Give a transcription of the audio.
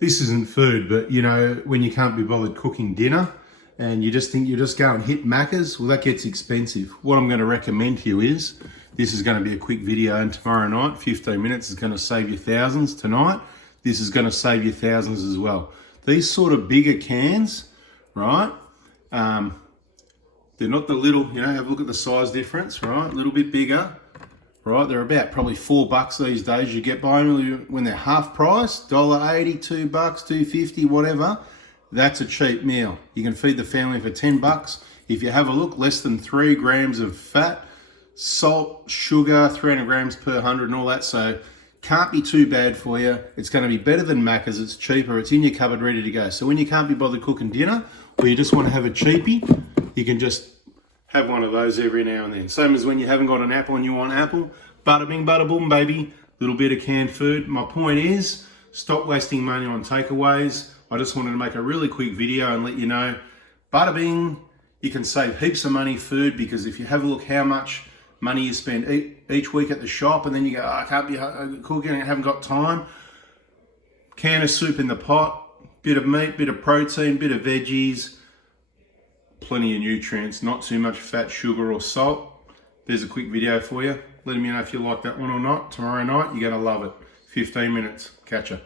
This isn't food, but you know, when you can't be bothered cooking dinner and you just think you just go and hit Macca's, well, that gets expensive. What I'm going to recommend to you is, this is going to be a quick video, and tomorrow night, 15 minutes is going to save you thousands. Tonight, this is going to save you thousands as well. These sort of bigger cans, right? They're not the little, you know, have a look at the size difference, right? A little bit bigger. Right, they're about probably $4 these days. You get by them when they're half price, $1.80, $2, $2.50, whatever. That's a cheap meal. You can feed the family for $10. If you have a look, less than 3 grams of fat, salt, sugar, 300 grams per 100 and all that. So can't be too bad for you. It's going to be better than Macca's. It's cheaper. It's in your cupboard ready to go. So when you can't be bothered cooking dinner, or you just want to have a cheapie, you can just have one of those every now and then. Same as when you haven't got an apple and you want apple. Bada bing, bada boom, baby. Little bit of canned food. My point is, stop wasting money on takeaways. I just wanted to make a really quick video and let you know, bada bing, you can save heaps of money food, because if you have a look how much money you spend each week at the shop, and then you go, oh, I can't be cooking, I haven't got time. Can of soup in the pot, bit of meat, bit of protein, bit of veggies, plenty of nutrients, not too much fat, sugar or salt. There's a quick video for you. Let me know if you like that one or not. Tomorrow night, you're going to love it. 15 minutes. Catch ya.